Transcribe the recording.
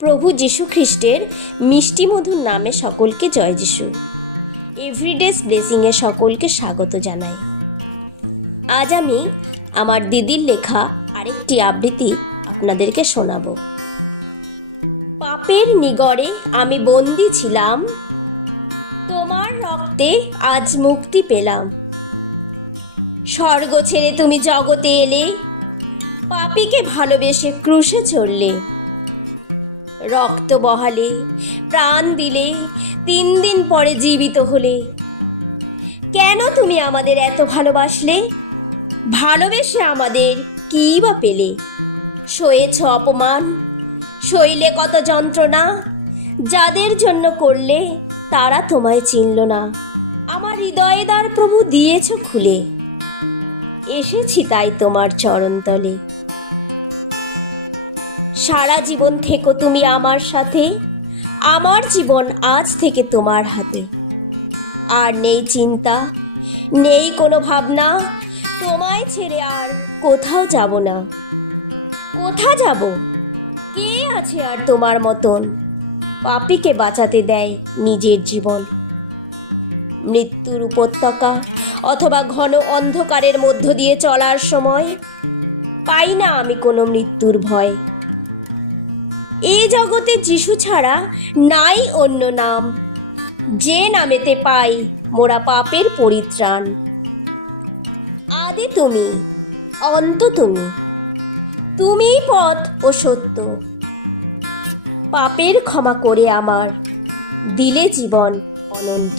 প্রভু যীশু খ্রিস্টের মিষ্টি মধুর নামে সকলকে জয় যিশু। এভরিডেস ব্লেসিংয়ে সকলকে স্বাগত জানাই। আজ আমি আমার দিদির লেখা আরেকটি আবৃত্তি আপনাদেরকে শোনাব। পাপের নিগড়ে আমি বন্দি ছিলাম, তোমার রক্তে আজ মুক্তি পেলাম। স্বর্গ ছেড়ে তুমি জগতে এলে, পাপীকে ভালোবেসে ক্রুশে চড়লে। রক্ত বহালে, প্রাণ দিলে, 3 দিন পরে জীবিত হলে। কেন তুমি আমাদের এত ভালোবাসলে? ভালোবেসে আমাদের কী বা পেলে? সয়েছ অপমান, সইলে কত যন্ত্রণা, যাদের জন্য করলে তারা তোমায় চিনল না। আমার হৃদয়ে দ্বার প্রভু দিয়েছ খুলে, এসেছি তাই তোমার চরণতলে। সারা জীবন থেকো তুমি আমার সাথে, আমার জীবন আজ থেকে তোমার হাতে। আর নেই চিন্তা, নেই কোনো ভাবনা, তোমায় ছেড়ে আর কোথাও যাব না। কোথা যাব? কে আছে আর তোমার মতন, পাপীকে বাঁচাতে দেয় নিজের জীবন। মৃত্যুর উপত্যকা অথবা ঘন অন্ধকারের মধ্য দিয়ে চলার সময় পাই না আমি কোনো মৃত্যুর ভয়। এই জগতে যিশু ছাড়া নাই অন্য নাম, যে নামেতে পাই মোরা পাপের পরিত্রাণ। আদি তুমি, অন্ত তুমি, তুমিই পথ ও সত্য। পাপের ক্ষমা করে আমার দিলে জীবন অনন্ত।